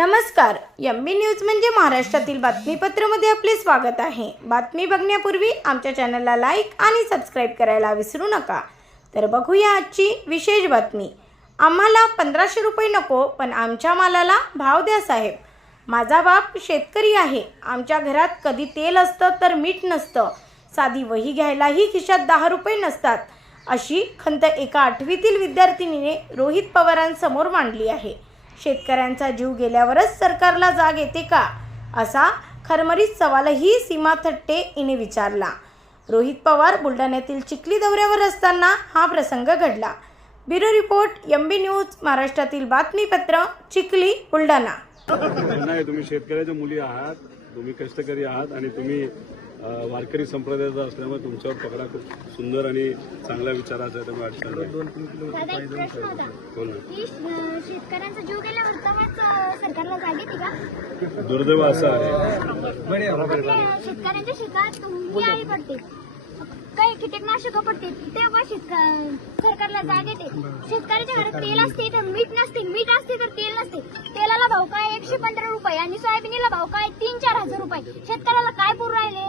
नमस्कार M B news म्हणजे महाराष्ट्रातील बातमीपत्रामध्ये आपले स्वागत आहे. बातमी बघण्यापूर्वी आमच्या चॅनलला लाईक आणि सबस्क्राईब करायला विसरू नका. तर बघूया आजची विशेष बातमी. आम्हाला पंधराशे रुपये नको पण आमच्या मालाला भाव द्या साहेब. माझा बाप शेतकरी आहे. आमच्या घरात कधी तेल असतं तर मीठ नसतं. साधी वही घ्यायलाही खिशात दहा रुपये नसतात. अशी खंत एका आठवीतील विद्यार्थिनीने रोहित पवारांसमोर मांडली आहे. शेतकऱ्यांचा जीव गेल्यावरच सरकारला जाग येते का? असा खरमरीत सवालही सीमा थट्टे हिने विचारला. रोहित पवार बुलढाण्यातील चिखली दौऱ्यावर असताना हा प्रसंग घडला. Bureau report M B news महाराष्ट्रातील बातमीपत्र चिखली बुलढाणा. नाही तुम्ही शेतकऱ्याच्या मुली आहात तुम्ही कष्टकरी आहात आणि तुम्ही वारकरी संप्रदायाचा असल्यामुळे तुमच्यावर पकडा खूप सुंदर आणि चांगल्या विचाराचा आहे. त्यामुळे अडचण नाही. दुर्दैव असं आहे. आपल्या शेतकऱ्यांच्या शेतात आई पडते. काही कीटकनाशक पडते. तेव्हा शेतक सरकारला जाग येते. शेतकऱ्याच्या घरात तेल असते तर मीठ नसते. मीठ असते तर तेल नसते. तेलाला भाव काय? एकशे पंधरा रुपये. आणि सोयाबीनला भाव काय? तीन चार हजार रुपये. शेतकऱ्याला काय पुरू राहिले?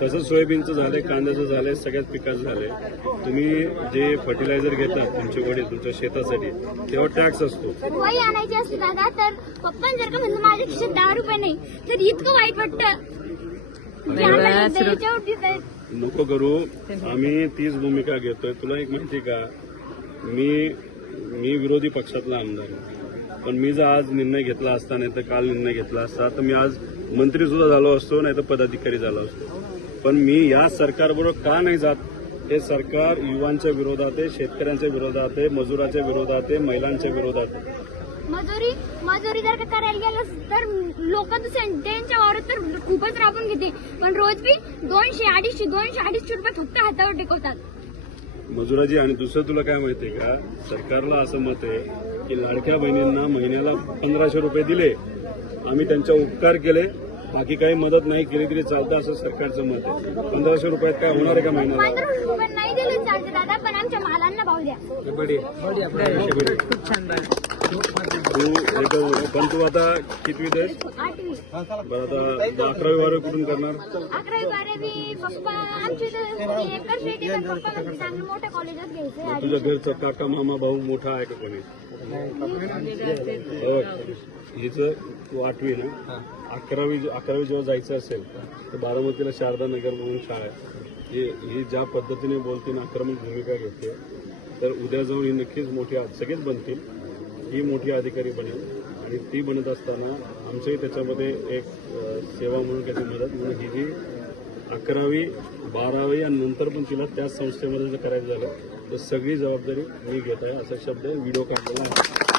तसंच सोयाबीनचं झालंय कांद्याचं झालंय सगळ्याच पिकाचं झालंय. तुम्ही जे फर्टिलायझर घेतात तुमचे वडील तुमच्या शेतासाठी तेव्हा टॅक्स असतो. वही आणायची असते दादा तर पप्पा जर का म्हणलं माझ्या खिशात दहा रुपये नाही तर इतकं वाईट वाटतं. नको करू आम्ही तीच भूमिका घेतोय. तुला एक माहिती का? मी मी विरोधी पक्षातला आमदार आहे. पण मी जर आज निर्णय घेतला असता नाही तर काल निर्णय घेतला असता तर मी आज मंत्री सुद्धा झालो असतो नाही तर पदाधिकारी झालो असतो. पण मी या सरकारबरोबर का नाही जात? हे सरकार युवांच्या विरोधात आहे शेतकऱ्यांच्या विरोधात आहे मजुराच्या विरोधात आहे महिलांच्या विरोधात आहे. मजुरी मजुरी जर का करायला गेलं तर लोक त्यांच्या वावरात तर खूपच राबून घेते. पण रोज बी दोनशे अडीचशे दोनशे अडीचशे रुपये फक्त हातावर टेकवतात. मजुराजी आणि दुसरं तुला काय माहितीये का? सरकारला असं मत आहे की लाडक्या बहिणींना महिन्याला पंधराशे रुपये दिले. आम्ही त्यांच्या उपकार केले. बाकी काही मदत नाही केली तरी चालतं असं सरकारचं मत आहे. पंधराशे रुपयात काय होणार आहे का महिन्याला? तू पण तू आता कितवी आहेस? आठवी. बरं आता अकरावी बारावी कुठून करणार? तुझ्या घरचा काका मामा भाऊ मोठा आहे का कोणी? हो हिचं तू आठवी ना अकरावी अकरावी जेव्हा जायचं असेल तर बारामतीला शारदा नगर म्हणून शाळा आहे. ही ही ज्या पद्धतीने बोलते ना आक्रमक भूमिका घेते तर उद्या जाऊन ही नक्कीच मोठी सगळेच बनतील. ही मोठी अधिकारी बनेल. आणि ती बनत असताना आमचंही त्याच्यामध्ये एक सेवा म्हणून त्याची मदत म्हणून ही जी अकरावी बारावी आणि नंतर पण तिला त्याच संस्थेमध्ये जर करायचं झालं तर सगळी जबाबदारी मी घेत आहे असा शब्द व्हिडिओ काढलेला आहे.